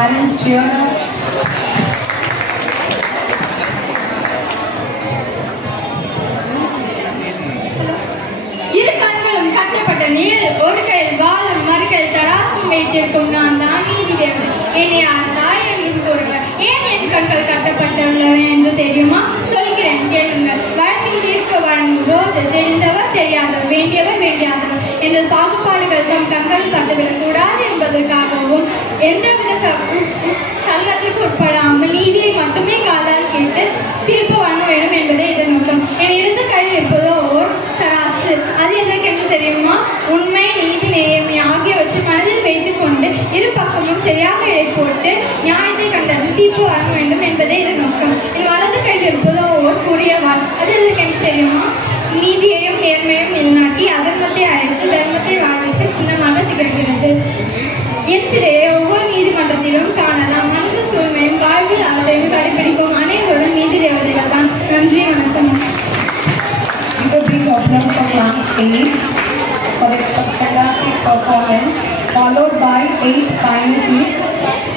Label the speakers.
Speaker 1: parents cheer up.
Speaker 2: இரு கண்களும் கட்டப்பட்ட நீர் ஒரு கையில் வாழும் மறுக்கையில் தராசும் வைத்திருக்கும் நான் தான் என்னை யார் தாய் என்று கூறுவர். ஏன் என் கண்கள் கட்டப்பட்டுள்ளன என்று தெரியுமா? சொல்கிறேன் கேளுங்கள். வழக்கில் தீர்க்க வழங்கும் போது தெரிந்தவர் தெரியாதவர் வேண்டியவர் வேண்டியாதவர். என்ற பாகுபாடுகள் தம் கண்கள் கட்டுவிடக் கூடாது என்பதற்காக எந்தவித சல்லத்திற்கு உட்படாமல் நீதியை மட்டுமே காதால் கேட்டு தீர்ப்பு வழங்க வேண்டும் என்பதே இதன் நோக்கம் என் இடது கையில் இருப்பதோ ஓர் தராசு அது எதற்கென்று தெரியுமா உண்மை நீதி நேர்மை ஆகியவற்றை மனதில் வைத்துக் கொண்டு இரு பக்கமும் சரியாக எடை போட்டு நியாயத்தை கண்டறிந்து தீர்ப்பு வழங்க வேண்டும் என்பதே இதன் நோக்கம் என் வலது கையில் இருப்பதோ ஓர் கூறியவாள் அது எதற்கென்று தெரியுமா நீதியையும் நேர்மையும் நிலைநாட்டி அதர்மத்தை அழைத்து தர்மத்தை வாழ்வித்து சின்னமாக திகழ்கிறது என் சிலையை
Speaker 1: 8 for the fantastic performance, followed by 8 finally